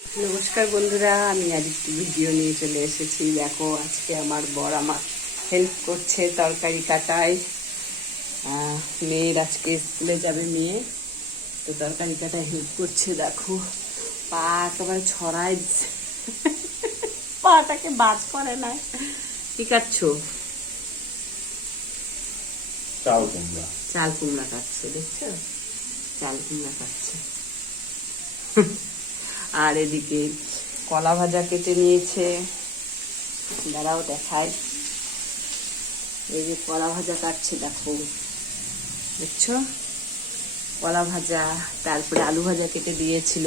নমস্কার বন্ধুরা, আমি আর একটি ভিডিও নিয়ে চলে এসেছি। দেখো, আজকে আমার বর আমার হেল্প করছে তরকারি কাটায়। মেয়ের আজকে স্কুলে যাবে মেয়ে, তো তরকারি কাটায় হেল্প করছে। দেখো, পা একেবারে ছড়ায় দিচ্ছে, পাটাকে বাজ করে না। কি কাটছো? চাল কুমড়া কাটছে, দেখছো? চাল কুমড়া কাটছে। আর এদিকে কলা ভাজা কেটে নিয়েছে, দাঁড়াও দেখাই। এই যে কলা ভাজা কাটছে, দেখো, দেখছো? কলা ভাজা, তারপরে আলু ভাজা কেটে দিয়েছিল।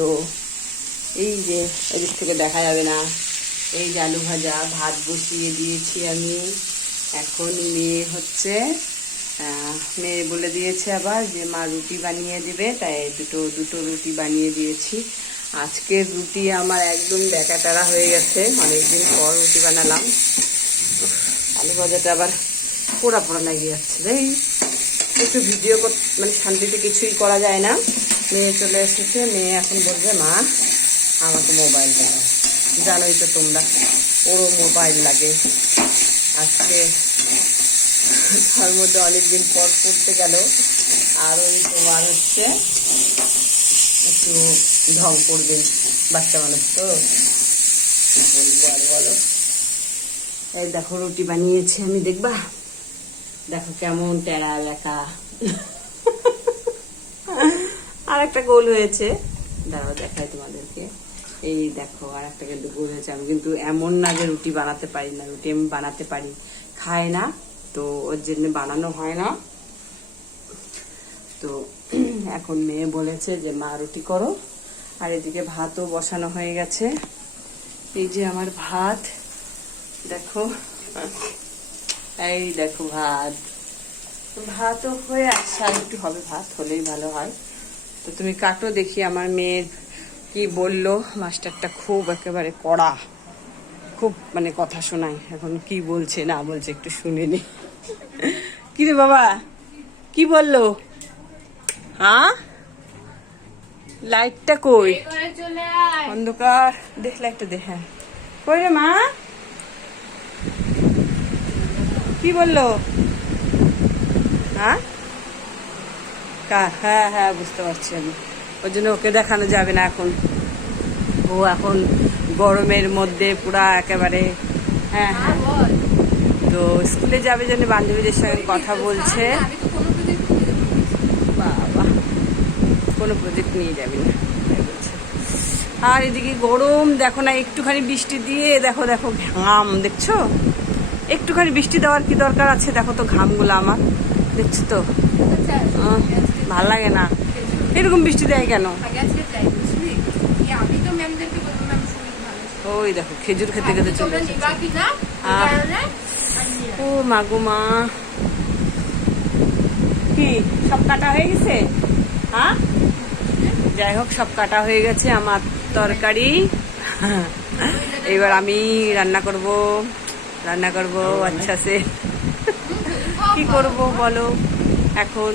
এই যে এদিক থেকে দেখা যাবে না, এই যে আলু ভাজা। ভাত বসিয়ে দিয়েছি আমি। এখন মেয়ে হচ্ছে মেয়ে বলে দিয়েছে আবার যে মা রুটি বানিয়ে দিবে, তাই দুটো রুটি বানিয়ে দিয়েছি। আজকের রুটি আমার একদম বেকাটারা হয়ে গেছে, অনেকদিন পর রুটি বানালাম। আলু ভাজাটা আবার পোড়া পোড়া লেগে যাচ্ছে। তাই একটু ভিডিও মানে শান্তিতে কিছুই করা যায় না। মেয়ে চলে এসেছে, মেয়ে এখন বলবে মা আমাকে মোবাইল দাও। জানোই তো তোমরা, ওরও মোবাইল লাগে। আজকে তার মধ্যে অনেকদিন পর পড়তে গেল, আর ওই তোমার হচ্ছে একটু ঢং করবে, বাচ্চা মানুষ তো, বলবো আর বলো। এই দেখো রুটি বানিয়েছি আমি, দেখবা? দেখো কেমন টেরা বেঁকা। আর একটা গোল হয়েছে, দাঁড়াও দেখাই তোমাদেরকে। এই দেখো, আর একটা কিন্তু গোল হয়েছে। আমি কিন্তু এমন না যে রুটি বানাতে পারি না, রুটি আমি বানাতে পারি, খায় না তো, ওর জন্য বানানো হয় না। তো এখন মেয়ে বলেছে যে মা রুটি করো। আর এদিকে ভাতও বসানো হয়ে গেছে। এই যে আমার ভাত, দেখো, এই দেখো ভাত। ভাতও হয়ে আসছে, আর একটু হবে, ভাত হলেই ভালো হয়। তো তুমি কাটো দেখি। আমার মেয়ের কি বললো মাস্টারটা, খুব একেবারে কড়া, খুব মানে কথা শোনায়। এখন কি বলছে না বলছে একটু শুনে নি। কি রে বাবা, কি বললো? হ্যাঁ, লাইটটা কই? অন্ধকার, দেখ লাইটটা দেখ। হ্যাঁ, কই রে মা? কি বললো? হ্যাঁ হ্যাঁ হ্যাঁ, বুঝতে পারছি আমি। ওর জন্য ওকে দেখানো যাবে না এখন। ও এখন গরমের মধ্যে পুরা একেবারে। হ্যাঁ হ্যাঁ, তো স্কুলে যাবে জন্য বান্ধবীদের সঙ্গে কথা বলছে। বাবা, কোনো প্রজেক্ট নিয়ে যাবে না বলছে। আর এদিকে গরম দেখো না, একটুখানি বৃষ্টি দিয়ে দেখো, দেখো ঘাম, দেখছো? একটুখানি বৃষ্টি দেওয়ার কি দরকার আছে? দেখো তো ঘামগুলো আমার, দেখছো তো? ভাল লাগে না এরকম বৃষ্টি দেয় কেন? ওই দেখো খেজুর খেতে খেতে চলে এসেছে। ও মা গো মা, কি সব কাটা হয়ে গেছে? হ্যাঁ, যাই হোক, সব কাটা হয়ে গেছে আমার তরকারি। এবার আমি রান্না করব আচ্ছা সে। কি করব বলো? এখন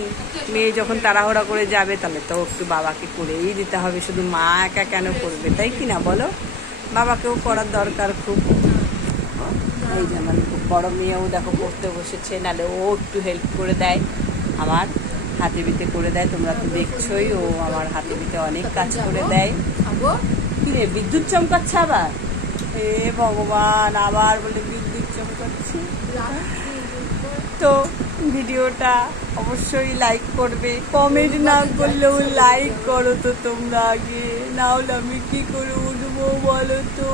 মেয়ে যখন তাড়াহুড়া করে যাবে, তাহলে তো একটু বাবাকে করেই দিতে হবে। শুধু মা একা কেন করবে, তাই কি না বলো? বাবাকেও করার দরকার খুব। এই যে আমার খুব বড় মেয়েও দেখো পড়তে বসেছে, নাহলে ও একটু হেল্প করে দেয়, আমার হাতে বিতে করে দেয়। তোমরা তো দেখছোই, ও আমার হাতে বিতে অনেক কাজ করে দেয়। কি রে, বিদ্যুৎ চমকাচ্ছে আবার? এ ভগবান, আবার বলে বিদ্যুৎ চমকাচ্ছে। তো ভিডিওটা অবশ্যই লাইক করবে, কমেন্ট না করলেও লাইক করো তো তোমরা আগে, না হলে আমি কি করে উঠবো বলো তো?